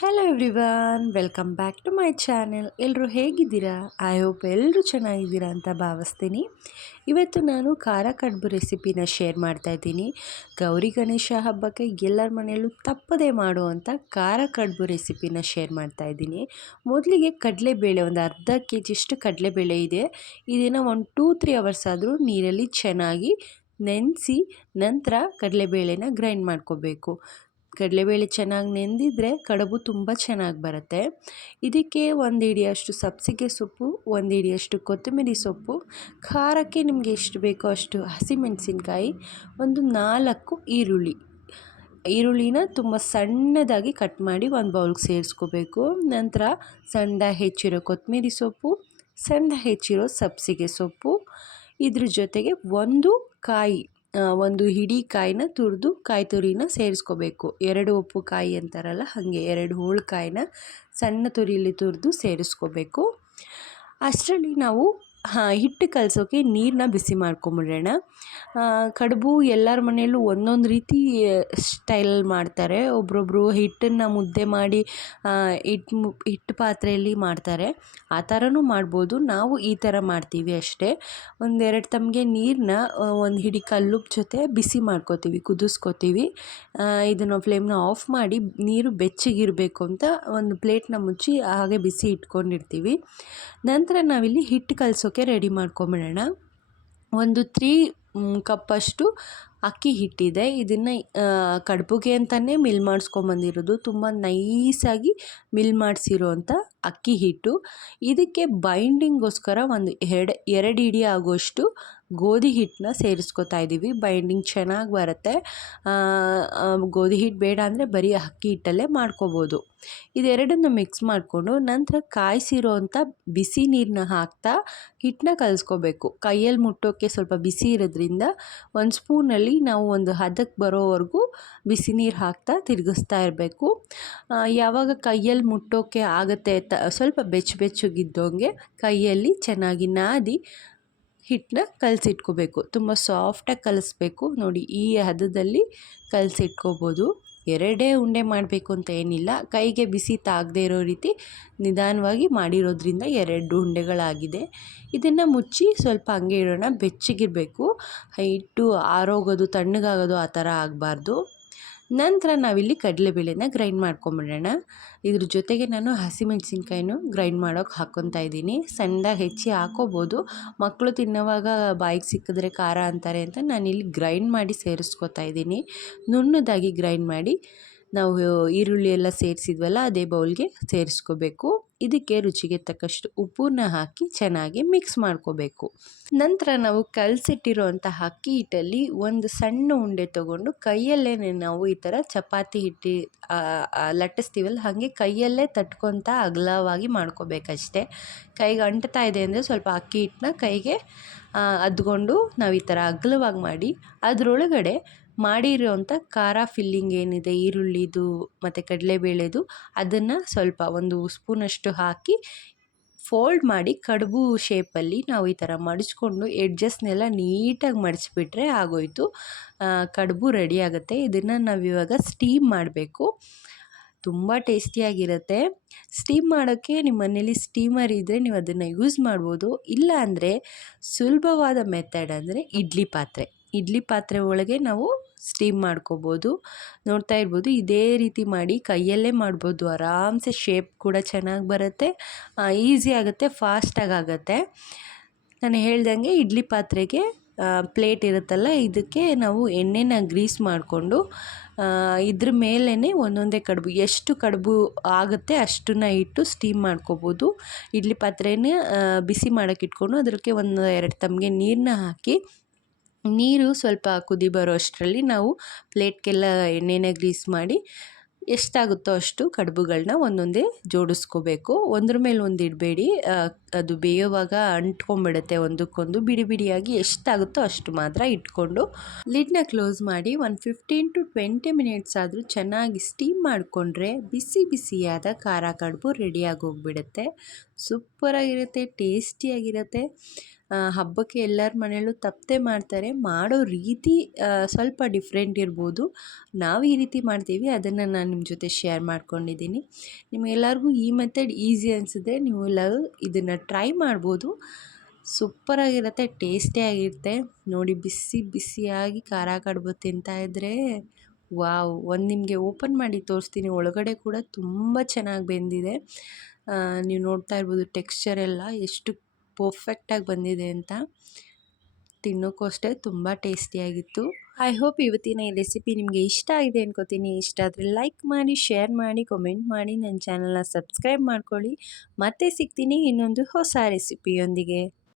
Hello everyone welcome back to my channel ಎಲ್ಲರೂ ಹೇಗಿದ್ದೀರಾ? I hope ಎಲ್ಲರೂ ಚೆನ್ನಾಗಿದ್ದೀರಾ ಅಂತ ಭಾವಿಸ್ತೀನಿ. ಇವತ್ತು ನಾನು ಖಾರ ಕಡುಬು ರೆಸಿಪಿನ ಶೇರ್ ಮಾಡ್ತಾ ಇದ್ದೀನಿ. ಗೌರಿ ಗಣೇಶ ಹಬ್ಬಕ್ಕೆ ಎಲ್ಲರ ಮನೆಯಲ್ಲೂ ತಪ್ಪದೇ ಮಾಡುವಂಥ ಖಾರ ಕಡುಬು ರೆಸಿಪಿನ ಶೇರ್ ಮಾಡ್ತಾ ಇದ್ದೀನಿ. ಮೊದಲಿಗೆ ಕಡಲೆಬೇಳೆ, ಒಂದು ಅರ್ಧ ಕೆ ಜಿಷ್ಟು ಕಡಲೆಬೇಳೆ ಇದೆ. ಇದನ್ನು ಒಂದು ಟೂ ತ್ರೀ ಅವರ್ಸ್ ಆದರೂ ನೀರಲ್ಲಿ ಚೆನ್ನಾಗಿ ನೆನೆಸಿ ನಂತರ ಕಡಲೆಬೇಳೆನ ಗ್ರೈಂಡ್ ಮಾಡ್ಕೋಬೇಕು. ಕಡಲೆಬೇಳೆ ಚೆನ್ನಾಗಿ ನೆಂದಿದ್ರೆ ಕಡುಬು ತುಂಬ ಚೆನ್ನಾಗಿ ಬರುತ್ತೆ. ಇದಕ್ಕೆ ಒಂದು ಹಿಡಿಯಷ್ಟು ಸಬ್ಸಿಗೆ ಸೊಪ್ಪು, ಒಂದು ಹಿಡಿಯಷ್ಟು ಕೊತ್ತಂಬರಿ ಸೊಪ್ಪು, ಖಾರಕ್ಕೆ ನಿಮಗೆ ಎಷ್ಟು ಬೇಕೋ ಅಷ್ಟು ಹಸಿಮೆಣಸಿನ್ಕಾಯಿ, ಒಂದು ನಾಲ್ಕು ಈರುಳ್ಳಿ. ಈರುಳ್ಳಿನ ತುಂಬ ಸಣ್ಣದಾಗಿ ಕಟ್ ಮಾಡಿ ಒಂದು ಬೌಲ್ಗೆ ಸೇರಿಸ್ಕೋಬೇಕು. ನಂತರ ಸಣ್ಣ ಹೆಚ್ಚಿರೋ ಕೊತ್ತಂಬರಿ ಸೊಪ್ಪು, ಸಣ್ಣ ಹೆಚ್ಚಿರೋ ಸಬ್ಸಿಗೆ ಸೊಪ್ಪು. ಇದ್ರ ಜೊತೆಗೆ ಒಂದು ಕಾಯಿ ಒಂದು ಹಿಡಿ ಕಾಯಿನ ತುರಿದು ಕಾಯಿ ತುರಿನ ಸೇರಿಸ್ಕೋಬೇಕು. ಎರಡು ಉಪ್ಪು ಕಾಯಿ ಅಂತಾರಲ್ಲ, ಹಾಗೆ ಎರಡು ಕಾಯಿನ ಸಣ್ಣ ತುರಿಯಲ್ಲಿ ತುರಿದು ಸೇರಿಸ್ಕೋಬೇಕು. ಅಷ್ಟರಲ್ಲಿ ನಾವು ಹಾಂ, ಹಿಟ್ಟು ಕಲಸೋಕೆ ನೀರನ್ನ ಬಿಸಿ ಮಾಡ್ಕೊಂಬಿಡೋಣ. ಕಡುಬು ಎಲ್ಲರ ಮನೆಯಲ್ಲೂ ಒಂದೊಂದು ರೀತಿ ಸ್ಟೈಲಲ್ಲಿ ಮಾಡ್ತಾರೆ. ಒಬ್ಬೊಬ್ಬರು ಹಿಟ್ಟನ್ನು ಮುದ್ದೆ ಮಾಡಿ ಹಿಟ್ಟು ಹಿಟ್ಟು ಪಾತ್ರೆಯಲ್ಲಿ ಮಾಡ್ತಾರೆ. ಆ ಥರನೂ ಮಾಡ್ಬೋದು. ನಾವು ಈ ಥರ ಮಾಡ್ತೀವಿ ಅಷ್ಟೇ. ಒಂದೆರಡು ತಮಗೆ ನೀರನ್ನ ಒಂದು ಹಿಡಿ ಕಲ್ಲು ಜೊತೆ ಬಿಸಿ ಮಾಡ್ಕೋತೀವಿ, ಕುದಿಸ್ಕೋತೀವಿ. ಇದನ್ನು ಫ್ಲೇಮ್ನ ಆಫ್ ಮಾಡಿ ನೀರು ಬೆಚ್ಚಗಿರಬೇಕು ಅಂತ ಒಂದು ಪ್ಲೇಟ್ನ ಮುಚ್ಚಿ ಹಾಗೆ ಬಿಸಿ ಇಟ್ಕೊಂಡಿರ್ತೀವಿ. ನಂತರ ನಾವಿಲ್ಲಿ ಹಿಟ್ಟು ಕಲಸೋಕೆ ರೆಡಿ ಮಾಡ್ಕೊಂಬಿಡೋಣ. ಒಂದು ತ್ರೀ ಕಪ್ಪಷ್ಟು ಅಕ್ಕಿ ಹಿಟ್ಟಿದೆ. ಇದನ್ನು ಕಡುಬುಗೆ ಅಂತಲೇ ಮಿಲ್ ಮಾಡಿಸ್ಕೊಂಬಂದಿರೋದು. ತುಂಬ ನೈಸಾಗಿ ಮಿಲ್ ಮಾಡಿಸಿರೋ ಅಂಥ ಅಕ್ಕಿ ಹಿಟ್ಟು. ಇದಕ್ಕೆ ಬೈಂಡಿಂಗೋಸ್ಕರ ಒಂದು ಎರಡು ಎರಡು ಇಡಿ ಆಗುವಷ್ಟು ಗೋಧಿ ಹಿಟ್ಟನ್ನ ಸೇರಿಸ್ಕೊತಾ ಇದ್ದೀವಿ ಬೈಂಡಿಂಗ್ ಚೆನ್ನಾಗಿ ಬರುತ್ತೆ. ಗೋಧಿ ಹಿಟ್ಟು ಬೇಡ ಅಂದರೆ ಬರೀ ಅಕ್ಕಿ ಹಿಟ್ಟಲ್ಲೇ ಮಾಡ್ಕೋಬೋದು. ಇದೆರಡನ್ನು ಮಿಕ್ಸ್ ಮಾಡಿಕೊಂಡು ನಂತರ ಕಾಯಿಸಿರೋ ಅಂಥ ಬಿಸಿ ನೀರನ್ನ ಹಾಕ್ತಾ ಹಿಟ್ಟನ್ನ ಕಲಿಸ್ಕೋಬೇಕು. ಕೈಯಲ್ಲಿ ಮುಟ್ಟೋಕ್ಕೆ ಸ್ವಲ್ಪ ಬಿಸಿ ಇರೋದ್ರಿಂದ ಒಂದು ಸ್ಪೂನಲ್ಲಿ ನಾವು ಒಂದು ಹದಕ್ಕೆ ಬರೋವರೆಗೂ ಬಿಸಿ ನೀರು ಹಾಕ್ತಾ ತಿರುಗಿಸ್ತಾ ಇರಬೇಕು. ಯಾವಾಗ ಕೈಯಲ್ಲಿ ಮುಟ್ಟೋಕ್ಕೆ ಆಗುತ್ತೆ ತ, ಸ್ವಲ್ಪ ಬೆಚ್ಚ ಬೆಚ್ಚಗಿದ್ದೋಂಗೆ ಕೈಯಲ್ಲಿ ಚೆನ್ನಾಗಿ ನಾದಿ ಹಿಟ್ಟನ್ನ ಕಲಸಿಟ್ಕೋಬೇಕು. ತುಂಬ ಸಾಫ್ಟಾಗಿ ಕಲಿಸ್ಬೇಕು. ನೋಡಿ, ಈ ಹದದಲ್ಲಿ ಕಲಸಿಟ್ಕೋಬೋದು. ಎರಡೇ ಉಂಡೆ ಮಾಡಬೇಕು ಅಂತ ಏನಿಲ್ಲ. ಕೈಗೆ ಬಿಸಿ ತಾಗದೇ ಇರೋ ರೀತಿ ನಿಧಾನವಾಗಿ ಮಾಡಿರೋದ್ರಿಂದ ಎರಡು ಉಂಡೆಗಳಾಗಿದೆ. ಇದನ್ನು ಮುಚ್ಚಿ ಸ್ವಲ್ಪ ಹಂಗೆ ಇಡೋಣ. ಬೆಚ್ಚಗಿರಬೇಕು. ಹಿಟ್ಟು ಆರೋಗೋದು, ತಣ್ಣಗಾಗೋದು ಆ ಥರ ಆಗಬಾರ್ದು. ನಂತರ ನಾವಿಲ್ಲಿ ಕಡಲೆಬೇಳೆನ ಗ್ರೈಂಡ್ ಮಾಡ್ಕೊಂಬಿಡೋಣ. ಇದ್ರ ಜೊತೆಗೆ ನಾನು ಹಸಿಮೆಣ್ಸಿನ್ಕಾಯಿನೂ ಗ್ರೈಂಡ್ ಮಾಡೋಕೆ ಹಾಕ್ಕೊತಾ ಇದ್ದೀನಿ. ಸಣ್ಣದಾಗಿ ಹೆಚ್ಚಿ ಹಾಕೋಬೋದು. ಮಕ್ಕಳು ತಿನ್ನೋವಾಗ ಬಾಯಿಗೆ ಸಿಕ್ಕಿದ್ರೆ ಖಾರ ಅಂತಾರೆ ಅಂತ ನಾನಿಲ್ಲಿ ಗ್ರೈಂಡ್ ಮಾಡಿ ಸೇರಿಸ್ಕೊತಾ ಇದ್ದೀನಿ. ನುಣ್ಣದಾಗಿ ಗ್ರೈಂಡ್ ಮಾಡಿ ನಾವು ಈರುಳ್ಳಿ ಎಲ್ಲ ಸೇರಿಸಿದ್ವಲ್ಲ, ಅದೇ ಬೌಲ್ಗೆ ಸೇರಿಸ್ಕೋಬೇಕು. ಇದಕ್ಕೆ ರುಚಿಗೆ ತಕ್ಕಷ್ಟು ಉಪ್ಪನ್ನ ಹಾಕಿ ಚೆನ್ನಾಗಿ ಮಿಕ್ಸ್ ಮಾಡ್ಕೋಬೇಕು. ನಂತರ ನಾವು ಕಲಸಿಟ್ಟಿರುವಂಥ ಅಕ್ಕಿ ಹಿಟ್ಟಲ್ಲಿ ಒಂದು ಸಣ್ಣ ಉಂಡೆ ತಗೊಂಡು ಕೈಯಲ್ಲೇ ನಾವು ಈ ಥರ ಚಪಾತಿ ಹಿಟ್ಟಿ ಲಟ್ಟಿಸ್ತೀವಲ್ಲ, ಹಾಗೆ ಕೈಯಲ್ಲೇ ತಟ್ಕೊತ ಅಗಲವಾಗಿ ಮಾಡ್ಕೋಬೇಕಷ್ಟೆ. ಕೈಗೆ ಅಂಟ್ತಾ ಇದೆ ಅಂದರೆ ಸ್ವಲ್ಪ ಅಕ್ಕಿ ಹಿಟ್ಟನ್ನ ಕೈಗೆ ಅದ್ಕೊಂಡು ನಾವು ಈ ಥರ ಅಗಲವಾಗಿ ಮಾಡಿ, ಅದರೊಳಗಡೆ ಮಾಡಿರೋಂಥ ಖಾರ ಫಿಲ್ಲಿಂಗ್ ಏನಿದೆ, ಈರುಳ್ಳಿದು ಮತ್ತು ಕಡಲೆಬೇಳೆದು ಅದನ್ನು ಸ್ವಲ್ಪ ಒಂದು ಸ್ಪೂನಷ್ಟು ಹಾಕಿ ಫೋಲ್ಡ್ ಮಾಡಿ ಕಡುಬು ಶೇಪಲ್ಲಿ ನಾವು ಈ ಥರ ಮಡಚ್ಕೊಂಡು ಎಡ್ಜಸ್ನೆಲ್ಲ ನೀಟಾಗಿ ಮಡಚಿಬಿಟ್ರೆ ಆಗೋಯಿತು. ಕಡುಬು ರೆಡಿ ಆಗುತ್ತೆ. ಇದನ್ನು ನಾವಿವಾಗ ಸ್ಟೀಮ್ ಮಾಡಬೇಕು. ತುಂಬ ಟೇಸ್ಟಿಯಾಗಿರುತ್ತೆ ಸ್ಟೀಮ್ ಮಾಡೋಕ್ಕೆ ನಿಮ್ಮ ಮನೇಲಿ ಸ್ಟೀಮರ್ ಇದ್ದರೆ ನೀವು ಅದನ್ನು ಯೂಸ್ ಮಾಡ್ಬೋದು. ಇಲ್ಲ ಅಂದರೆ ಸುಲಭವಾದ ಮೆಥಡ್ ಅಂದರೆ ಇಡ್ಲಿ ಪಾತ್ರೆ. ಇಡ್ಲಿ ಪಾತ್ರೆ ಒಳಗೆ ನಾವು ಸ್ಟೀಮ್ ಮಾಡ್ಕೋಬೋದು. ನೋಡ್ತಾ ಇರ್ಬೋದು, ಇದೇ ರೀತಿ ಮಾಡಿ ಕೈಯಲ್ಲೇ ಮಾಡ್ಬೋದು. ಆರಾಮ್ಸೆ ಶೇಪ್ ಕೂಡ ಚೆನ್ನಾಗಿ ಬರುತ್ತೆ ಈಸಿ ಆಗುತ್ತೆ ಫಾಸ್ಟಾಗಿ ಆಗುತ್ತೆ. ನಾನು ಹೇಳ್ದಂಗೆ ಇಡ್ಲಿ ಪಾತ್ರೆಗೆ ಪ್ಲೇಟ್ ಇರುತ್ತಲ್ಲ, ಇದಕ್ಕೆ ನಾವು ಎಣ್ಣೆನ ಗ್ರೀಸ್ ಮಾಡಿಕೊಂಡು ಇದ್ರ ಮೇಲೇ ಒಂದೊಂದೇ ಕಡುಬು, ಎಷ್ಟು ಕಡುಬು ಆಗುತ್ತೆ ಅಷ್ಟನ್ನ ಇಟ್ಟು ಸ್ಟೀಮ್ ಮಾಡ್ಕೋಬೋದು. ಇಡ್ಲಿ ಪಾತ್ರೆನೇ ಬಿಸಿ ಮಾಡೋಕ್ಕಿಟ್ಕೊಂಡು ಅದಕ್ಕೆ ಒಂದು ಎರಡು ತಮಗೆ ನೀರನ್ನ ಹಾಕಿ ನೀರು ಸ್ವಲ್ಪ ಕುದಿ ಬರೋ ಅಷ್ಟರಲ್ಲಿ ನಾವು ಪ್ಲೇಟ್ಗೆಲ್ಲ ಎಣ್ಣೆನ ಗ್ರೀಸ್ ಮಾಡಿ ಎಷ್ಟಾಗುತ್ತೋ ಅಷ್ಟು ಕಡುಬುಗಳನ್ನ ಒಂದೊಂದೇ ಜೋಡಿಸ್ಕೋಬೇಕು. ಒಂದ್ರ ಮೇಲೆ ಒಂದು ಇಡಬೇಡಿ. ಅದು ಬೇಯುವಾಗ ಅಂಟ್ಕೊಂಡ್ಬಿಡುತ್ತೆ ಒಂದಕ್ಕೊಂದು. ಬಿಡಿ ಬಿಡಿಯಾಗಿ ಎಷ್ಟಾಗುತ್ತೋ ಅಷ್ಟು ಮಾತ್ರ ಇಟ್ಕೊಂಡು ಲಿಡ್ನ ಕ್ಲೋಸ್ ಮಾಡಿ ಒಂದು ಫಿಫ್ಟೀನ್ ಟು ಟ್ವೆಂಟಿ ಮಿನಿಟ್ಸ್ ಆದರೂ ಚೆನ್ನಾಗಿ ಸ್ಟೀಮ್ ಮಾಡಿಕೊಂಡ್ರೆ ಬಿಸಿ ಬಿಸಿಯಾದ ಖಾರ ಕಡುಬು ರೆಡಿಯಾಗಿ ಹೋಗ್ಬಿಡುತ್ತೆ ಸೂಪರಾಗಿರುತ್ತೆ, ಟೇಸ್ಟಿಯಾಗಿರುತ್ತೆ. ಹಬ್ಬಕ್ಕೆ ಎಲ್ಲರ ಮನೆಯಲ್ಲೂ ತಪ್ಪದೆ ಮಾಡ್ತಾರೆ. ಮಾಡೋ ರೀತಿ ಸ್ವಲ್ಪ ಡಿಫ್ರೆಂಟ್ ಇರ್ಬೋದು. ನಾವು ಈ ರೀತಿ ಮಾಡ್ತೀವಿ, ಅದನ್ನು ನಾನು ನಿಮ್ಮ ಜೊತೆ ಶೇರ್ ಮಾಡ್ಕೊಂಡಿದ್ದೀನಿ ನಿಮಗೆಲ್ಲರಿಗೂ ಈ ಮೆಥಡ್ ಈಸಿ ಅನಿಸಿದ್ರೆ ನೀವು ಎಲ್ಲರೂ ಇದನ್ನು ಟ್ರೈ ಮಾಡ್ಬೋದು. ಸೂಪರಾಗಿರುತ್ತೆ ಟೇಸ್ಟಿಯಾಗಿರುತ್ತೆ ನೋಡಿ, ಬಿಸಿ ಬಿಸಿಯಾಗಿ ಖಾರ ಕಡುಬು ತಿಂತಾ ಇದ್ದರೆ ವಾವ್! ಒಂದು ನಿಮಗೆ ಓಪನ್ ಮಾಡಿ ತೋರಿಸ್ತೀನಿ. ಒಳಗಡೆ ಕೂಡ ತುಂಬ ಚೆನ್ನಾಗಿ ಬೆಂದಿದೆ. ನೀವು ನೋಡ್ತಾ ಇರ್ಬೋದು ಟೆಕ್ಸ್ಚರ್ ಎಲ್ಲ ಎಷ್ಟು ಪರ್ಫೆಕ್ಟಾಗಿ ಬಂದಿದೆ ಅಂತ ತಿನ್ನೋಕ್ಕೂ ಅಷ್ಟೇ ತುಂಬ ಟೇಸ್ಟಿಯಾಗಿತ್ತು. ಐ ಹೋಪ್ ಇವತ್ತಿನ ಈ ರೆಸಿಪಿ ನಿಮಗೆ ಇಷ್ಟ ಆಗಿದೆ ಅನ್ಕೋತೀನಿ. ಇಷ್ಟ ಆದರೆ ಲೈಕ್ ಮಾಡಿ ಶೇರ್ ಮಾಡಿ ಕಮೆಂಟ್ ಮಾಡಿ, ನನ್ನ ಚಾನಲ್ನ ಸಬ್ಸ್ಕ್ರೈಬ್ ಮಾಡ್ಕೊಳ್ಳಿ. ಮತ್ತೆ ಸಿಗ್ತೀನಿ ಇನ್ನೊಂದು ಹೊಸ ರೆಸಿಪಿಯೊಂದಿಗೆ.